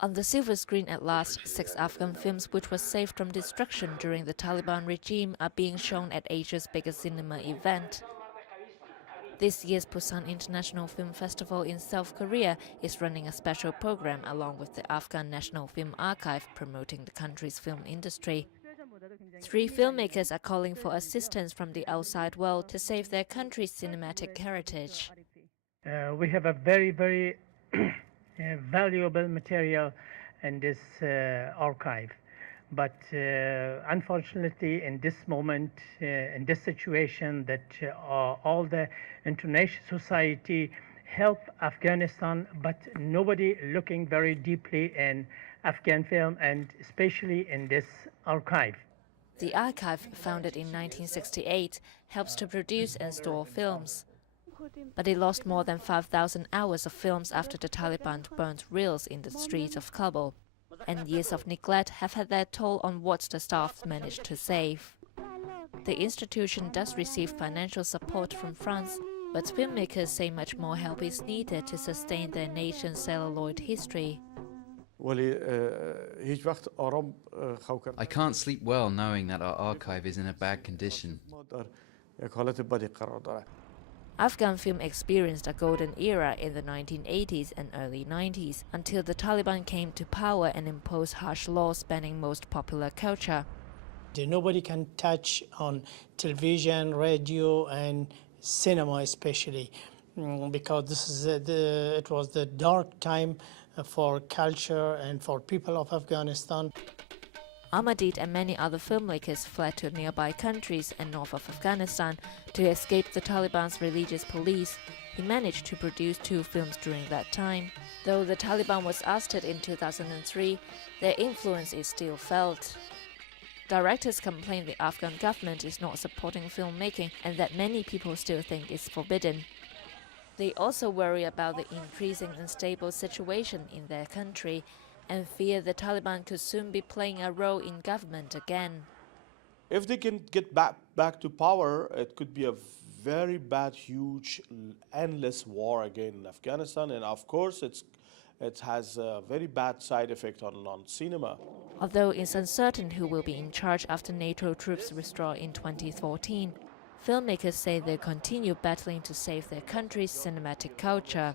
On the silver screen at last, 6 Afghan films which were saved from destruction during the Taliban regime are being shown at Asia's biggest cinema event. This year's Busan International Film Festival in South Korea is running a special program along with the Afghan National Film Archive promoting the country's film industry. 3 filmmakers are calling for assistance from the outside world to save their country's cinematic heritage. We have a very valuable material in this archive, but unfortunately in this moment, in this situation, that all the international society help Afghanistan, but nobody looking very deeply in Afghan film and especially in this archive. The archive, founded in 1968, helps to produce and store films. But it lost more than 5,000 hours of films after the Taliban burned reels in the streets of Kabul. And years of neglect have had their toll on what the staff managed to save. The institution does receive financial support from France, but filmmakers say much more help is needed to sustain their nation's celluloid history. I can't sleep well knowing that our archive is in a bad condition. Afghan film experienced a golden era in the 1980s and early 90s until the Taliban came to power and imposed harsh laws banning most popular culture. Nobody can touch on television, radio, and cinema especially, because this is it was the dark time for culture and for people of Afghanistan. Ahmadid and many other filmmakers fled to nearby countries and north of Afghanistan to escape the Taliban's religious police. He managed to produce 2 films during that time. Though the Taliban was ousted in 2003, their influence is still felt. Directors complain the Afghan government is not supporting filmmaking and that many people still think it's forbidden. They also worry about the increasing unstable situation in their country and fear the Taliban could soon be playing a role in government again. If they can get back to power, it could be a very bad, huge, endless war again in Afghanistan, and of course it has a very bad side effect on cinema. Although it's uncertain who will be in charge after NATO troops withdraw in 2014, filmmakers say they'll continue battling to save their country's cinematic culture.